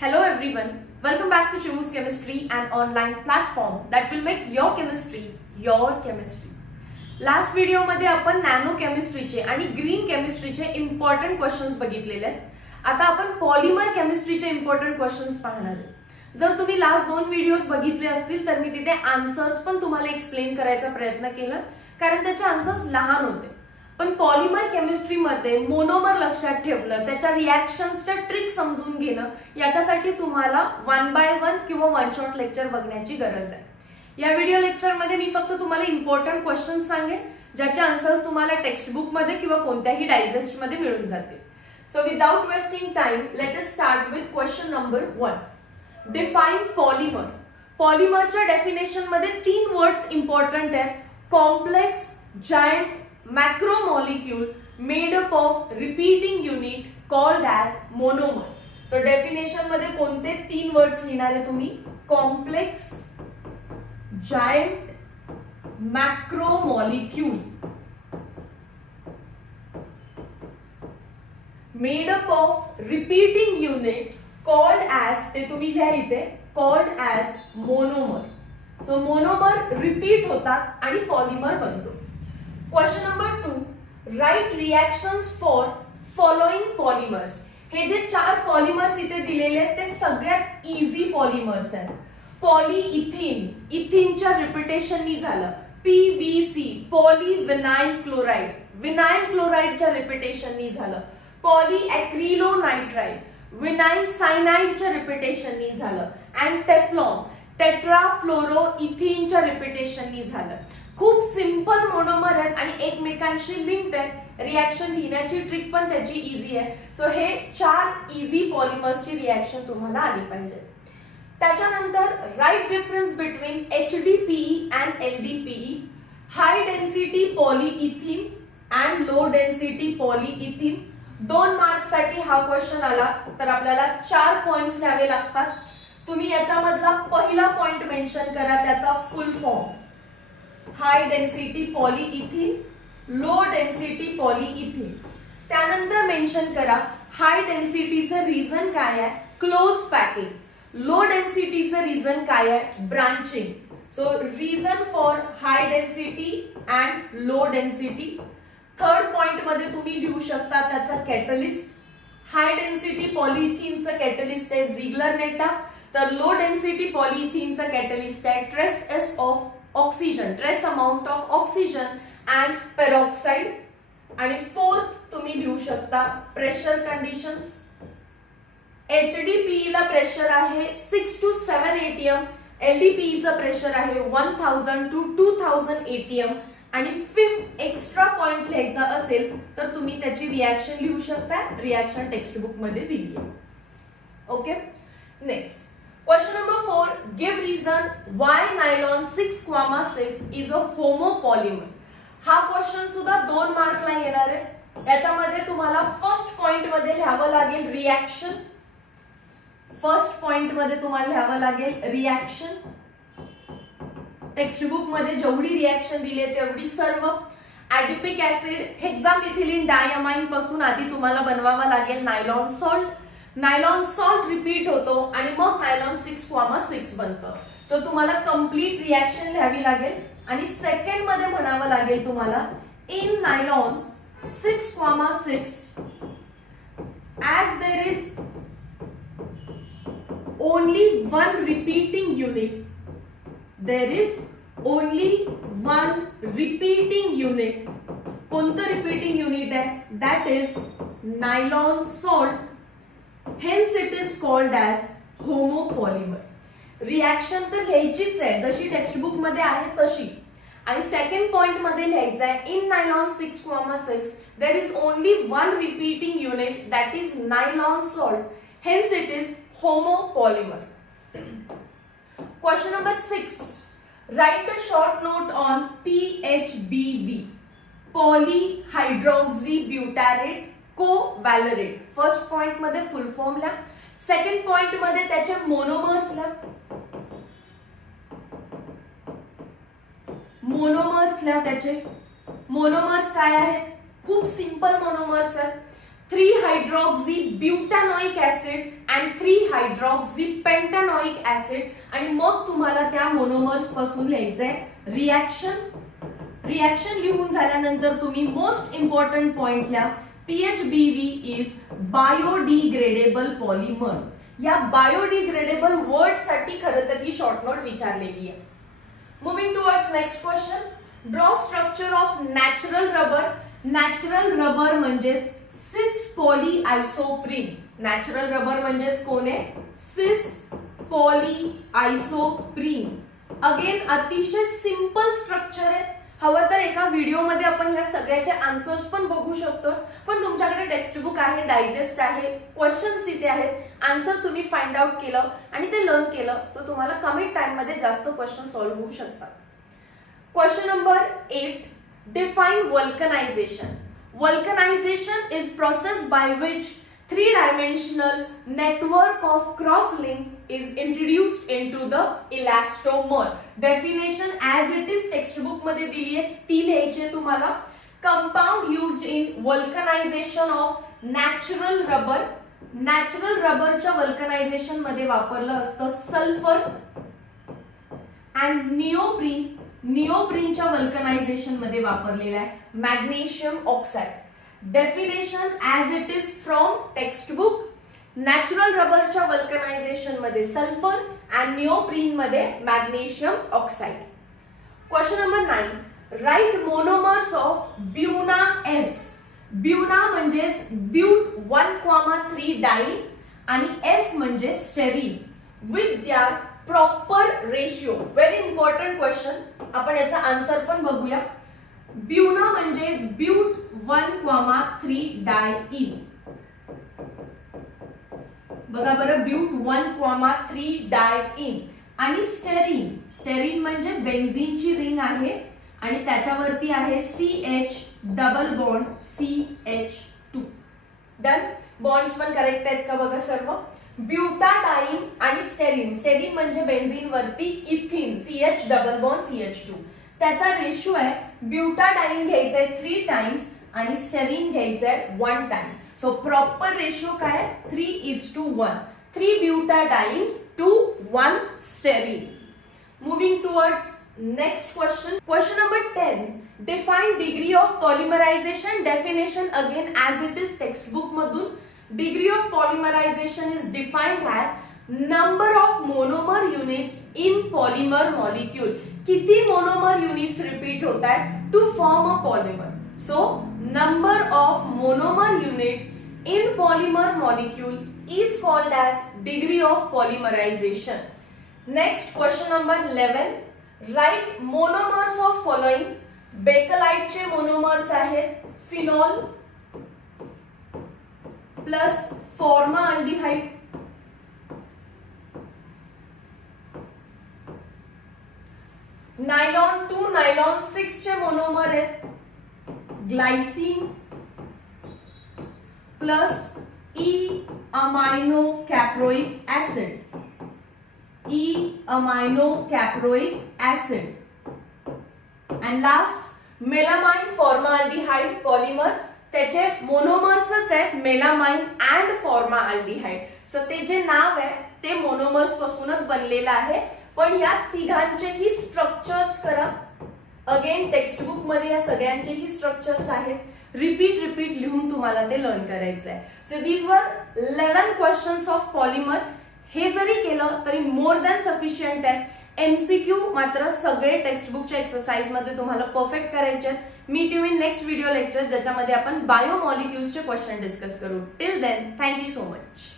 Hello everyone, welcome back to Choose Chemistry, an online platform that will make your chemistry your chemistry. Last व्हिडिओमध्ये आपण nano केमिस्ट्रीचे आणि green केमिस्ट्रीचे important questions बघितलेले आहेत. आता आपण polymer केमिस्ट्रीचे important questions पाहणार आहोत. जर तुम्ही लास्ट 2 व्हिडिओज बघितले असतील तर मी तिथे आन्सर्स पण तुम्हाला एक्सप्लेन करायचा प्रयत्न केला, कारण त्याचे आन्सर्स लहान होते. पण पॉलिमर केमिस्ट्रीमध्ये मोनोमर लक्षात ठेवणं, त्याच्या रिॲक्शन्सच्या ट्रिक समजून घेणं, याच्यासाठी तुम्हाला 1 by 1 किंवा 1 शॉट लेक्चर बघण्याची गरज आहे. या व्हिडिओ लेक्चरमध्ये मी फक्त तुम्हाला इम्पॉर्टंट क्वेश्चन्स सांगेन, ज्याचे आन्सर्स तुम्हाला टेक्स्ट बुक मध्ये किंवा कोणत्याही डायजेस्ट मध्ये मिळून जातील. So without wasting time, let us start with question number 1. Define polymer. पॉलिमरच्या डेफिनेशन मध्ये 3 वर्ड्स इम्पॉर्टंट आहेत: complex, giant, macromolecule made up of repeating unit called as monomer. So definition मध्ये कोणते 3 वर्ड्स लिहिणार आहे तुम्ही? Complex, giant, macromolecule made up of repeating unit called as, ते तुम्ही लिहा इथे, called as monomer. So monomer repeat होतात आणि पॉलिमर बनतो. Question number 2. Right reactions for following polymers. हे जे 4 पॉलिमर्स इथे दिलेले आहेत ते सगळ्यात इझी पॉलिमर्स आहेत. पॉलीइथिन, इथिनच्या रिपिटेशननी झालं. PVC, पॉलीविनाइल क्लोराइड, विनाइल क्लोराइडच्या रिपिटेशननी झालं. पॉलीएक्रिलोनाइट्राइड, विनाइल सायनाइडच्या रिपिटेशननी झालं. अँड टेफ्लॉन, टेट्राफ्लोरोइथिनच्या रिपिटेशननी झालं. खूप सिंपल मोनोमर आहेत आणि एकमेकांशी लिंक्ड आहेत. रिएक्शन लिहिण्याची ट्रिक पण त्याची इझी आहे. सो हे 4 इझी पॉलिमर्सची रिएक्शन तुम्हाला आली पाहिजे. त्याच्यानंतर write difference between HDPE and LDPE. High density polyethylene and low density polyethylene. 2 मार्क्ससाठी हा क्वेश्चन आला तर आपल्याला 4 पॉइंट्स लिहावे लागतात. तुम्ही याच्यामधला पहिला पॉइंट मेन्शन करा, त्याचा full form. High density polyethylene, low density polyethylene. त्यानंतर मेन्शन करा हाय डेन्सिटीचं रिझन काय आहे, क्लोज पॅकिंग. लो डेन्सिटीचं रिझन काय आहे, branching. So reason for high density and low density. Third point मध्ये तुम्ही लिहू शकता त्याचा कॅटलिस्ट. हाय डेन्सिटी पॉलीइथिनचं कॅटलिस्ट आहे झिग्लर-नेटा, तर लो डेन्सिटी पॉलीइथिनचं कॅटलिस्ट आहे traces of oxygen, trace amount of oxygen and peroxide. आणि फोर्थ तुम्ही लिहू शकता प्रेशर कंडिशन्स. HDPE ला प्रेशर आहे 6 to 7 atm, LDPE चं प्रेशर आहे 1000 to 2000 atm. आणि 5th एक्स्ट्रा पॉइंट लिहायचा असेल तर तुम्ही त्याची रिएक्शन लिहू शकता. रिएक्शन टेक्स्ट बुक मध्ये दिली आहे. Okay, next question number 4. Give reason why nylon 6,6 is a homopolymmer. हा क्वेश्चन सुद्धा 2 मार्कला येणार आहे. याच्यामध्ये तुम्हाला फर्स्ट पॉइंट मध्ये लिहावं लागेल रिएक्शन. फर्स्ट पॉइंट मध्ये तुम्हाला लिहावं लागेल रिएक्शन. टेक्स्ट बुक मध्ये जेवढी रिएक्शन दिली आहे तेवढी सर्व. ऍडिपिक ऍसिड हेक्सामिथिलीन डायअमाइन पासून आधी तुम्हाला बनवावा लागेल nylon salt. Nylon salt repeat होतो आणि मग नायलॉन 6,6 बनतं. सो तुम्हाला कंप्लीट रिएक्शन लिहावी लागेल आणि सेकंड मध्ये म्हणावं लागेल तुम्हाला in nylon 6,6 as there is only one repeating unit. There is only one repeating unit. कोणतं रिपीटिंग युनिट आहे? That is nylon salt. Hence it is called as homopolymer. Reaction तर लिहायचीच आहे जशी टेक्स्ट बुक मध्ये आहे तशी. आणि सेकंड पॉइंट मध्ये लिहायचं आहे in nylon 6,6 there is only one repeating unit, that is nylon salt. Hence it is homopolymer. Question number 6. Write a short note on PHBV. Polyhydroxybutyrate covalerate. First point मध्ये full form लिहा. Second point मध्ये त्याचे monomers लिहा. Monomers लिहा. त्याचे monomers काय आहेत? खूप सिंपल मोनोमर्स आहेत. 3-hydroxybutanoic acid and 3-hydroxypentanoic acid, आणि मग तुम्हाला त्या मोनोमर्स पासून लिहायचंय रिॲक्शन लिहून झाल्यानंतर तुम्ही मोस्ट इम्पॉर्टंट पॉइंट लिहा, PHBV इज बायोडिग्रेडेबल पॉलिमर. या बायोडिग्रेडेबल वर्ड साठी खरं तर ही शॉर्ट नोट विचारलेली आहे. Moving towards next question, draw structure of natural rubber. Natural rubber म्हणजेच सिस पॉलीआयसोप्रीन. नॅचरल रबर म्हणजेच कोण आहे? सिस पॉलीआयसोप्रीन. अगेन अतिशय सिंपल स्ट्रक्चर आहे. हवं तर एका व्हिडिओमध्ये आपण या सगळ्याचे आन्सर्स पण बघू शकतो, पण तुमच्याकडे टेक्स्ट बुक आहे, डायजेस्ट आहे, क्वेश्चन्स इथे आहेत, आन्सर तुम्ही फाइंड आउट केलं आणि ते लर्न केलं तर तुम्हाला कमी टाइम मध्ये जास्त क्वेश्चन सॉल्व्ह होऊ शकतात. Question number 8, define vulcanization. Vulcanization is process by which three-dimensional network of cross-link is introduced into the elastomer. Definition as it is textbook मध्ये दिली आहे ती लिहायची आहे तुम्हाला. Compound used in vulcanization of natural rubber. Natural rubberच्या vulcanization मध्ये वापरलं असतं सल्फर and neoprene. निओप्रीनच्या वल्कनायझेशन मध्ये वापरलेला आहे magnesium oxide. Definition as it is from textbook. Natural रबरच्या वल्कनायझेशन मध्ये सल्फर अँड निओप्रीन मध्ये magnesium oxide. Question number 9, write monomers of Buna S. Buna म्हणजे ब्यूट 1,3 डाईन आणि एस म्हणजे styrene with their proper ratio. Very important question, आपण याचा answer पण बघूया. ब्युना म्हणजे ब्यूट 1,3 डायइन. बघा बरं, ब्यूट 1,3 डायइन. आणि स्टेरीन, स्टेरीन म्हणजे बेन्झीनची रिंग आहे आणि त्याच्यावरती आहे CH double bond CH2. Done. Bonds पण करेक्ट आहेत का बघा सर्व. ब्युटाडाईन आणि स्टेरीन. स्टेरीन म्हणजे बेन्झीन वरती इथिन CH डबल बॉन्ड CH2. त्याचा रेशिओ आहे ब्युटाडाईन घ्यायचंय 3 टाइम्स आणि स्टेरीन घ्यायचंय 1 टाइम. सो प्रॉपर रेशिओ काय? 3:1. 3 butadiene to 1 styrene. Moving towards next question. Question number 10, define degree of polymerization. Definition again as it is textbook मधून. Degree of polymerization is defined as number of monomer units in polymer molecule. किती monomer units repeat होता है to form a polymer. So number of monomer units in polymer molecule is called as degree of polymerization. Next question number 11, write monomers of following. Bakelite चे monomers आहेत phenol plus formaldehyde, nylon 2 nylon 6 चे monomer आहेत glycine plus E amino caproic acid. E amino caproic acid. And last melamine formaldehyde polymer. त्याचे मोनोमर्सच आहेत melamine and formaldehyde. So ते जे नाव आहे ते मोनोमर्स पासूनच बनलेलं आहे, पण या तिघांचेही स्ट्रक्चर्स करा. अगेन टेक्स्ट बुक मध्ये या सगळ्यांचेही स्ट्रक्चर्स आहेत. रिपीट लिहून तुम्हाला ते लर्न करायचं आहे. So these were 11 questions of polymer. हे जरी केलं तरी मोर दॅन सफिशियंट आहे. MCQ मात्र सगळे टेक्स्ट बुकच्या एक्सरसाइज मध्ये तुम्हाला परफेक्ट करायचे आहेत. Meet you in next video lecture ज्याच्यामध्ये आपण बायोमॉलिक्युल्सचे क्वेश्चन डिस्कस करू. Till then, thank you so much.